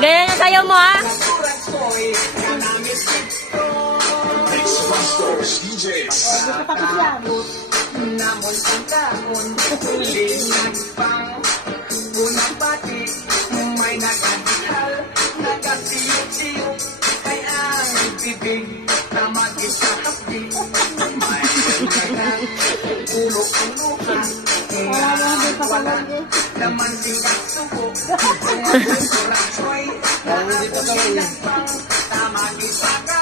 Ganyan na sayo mo, ha? Namon ang kahon, huling nagpang unang bati, may nagkakihal, nagkasiyok-siyok, kay ang bibig na mag-isa hapdi. May nagkakang ulo ang lupa, wala naman tingkat suko, kaya ang surat choy, na ang nagpang, na mag-isa ka.